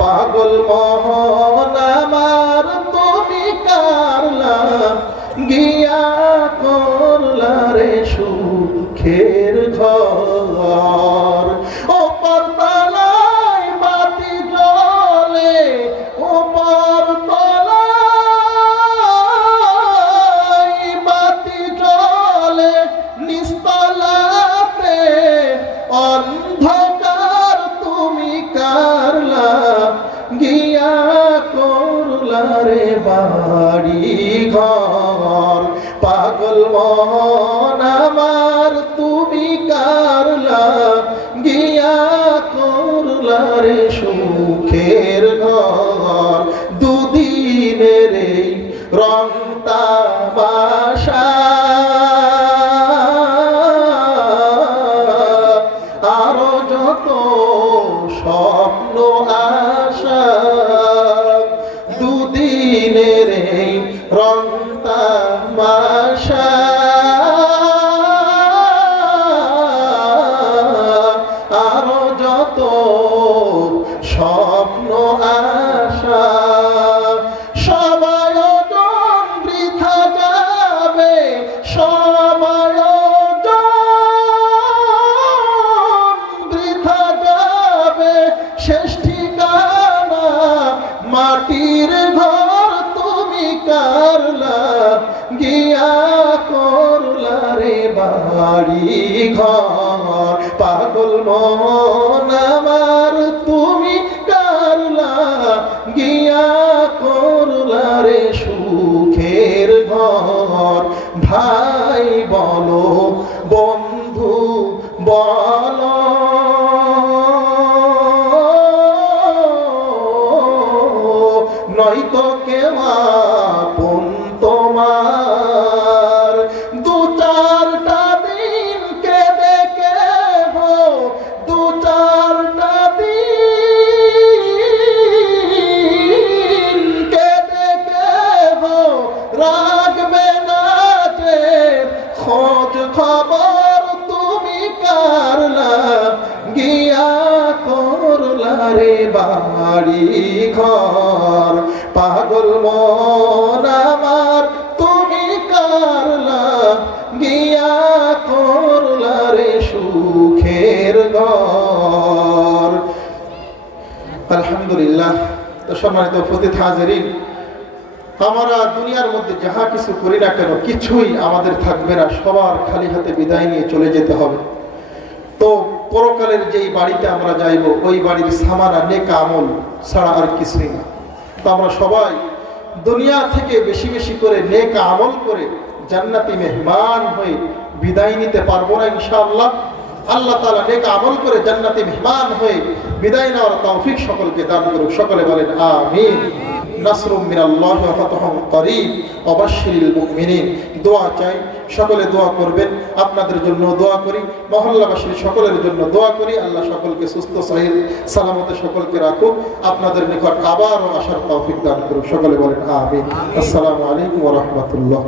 পাগল মন আমার তুমি কারলা গিয়া করলা রে সুখের ঘর। ও পরতলায় বাতি জ্বলে, ও পরতলায় বাতি জ্বলে, নিস্তলাতে অন্ধকার তুমি কারলা গিয়া করলা রে বাড়ি ঘর। পাগল মন আমার তুমি কারলা গিয়া করলা রে সুখের ঘর। দুদিনের এই রং তামাশা আরো যত স্বপ্ন আশা, দুদিনের এই রং তামাশা আরো যত স্বপ্ন আশা, সবাই বৃথা যাবে, সবাই বৃথা যাবে, শেষ ঠিকানা মাটির ঘর তুমি কারলা গিয়া করলা রে বাড়ি ঘর। পাগল মন আমার তুমি কারলা গিয়া করলা রে সুখের ঘর। ভাই বলো বন্ধু বলো নয়তো কেউ আপন তোমার। দু চারটা দিন কেঁদে কেহ, দু চারটা দিন কেঁদে কেহ রাখবে না যে খোঁজ খবর তুমি কারলা গিয়া করলা রে বাড়ি ঘর। পাগল মন আমার তুমি কারলা গিয়া করলা রে সুখের ঘর। আলহামদুলিল্লাহ। তো সম্মানিত উপস্থিত হাজিরিন, আমরা দুনিয়ার মধ্যে যাহা কিছু করি না কেন কিছুই আমাদের থাকবে না, সবার খালি হাতে বিদায় নিয়ে চলে যেতে হবে। তো পরকালের যেই বাড়িতে আমরা যাইব ওই বাড়ির সামানা নেক আমল ছাড়া আর কিছুই না। তো আমরা সবাই দুনিয়া থেকে বেশি বেশি করে নেক আমল করে জান্নাতি মেহমান হয়ে বিদায় নিতে পারবো না ইনশাআল্লাহ। আল্লাহ তাআলা নেক আমল করে জান্নাতি মেহমান হয়ে বিদায় নেওয়ার তৌফিক সকলকে দান করুক। সকলে বলেন আমিন। নাসরুম মিনাল্লাহি ওয়া ফাতহুন করিব ওয়া বাশশিরিল মুমিনিন। দোয়া চাই, সকলে দোয়া করবেন। আপনাদের জন্য দোয়া করি, মহল্লাবাসীর সকলের জন্য দোয়া করি। আল্লাহ সকলকে সুস্থ সহিহ সালামতে সকলকে রাখুক। আপনাদের নিকট আবারও আসার তৌফিক দান করুক। সকলে বলেন আমিন। আসসালামু আলাইকুম ওয়া রাহমাতুল্লাহ।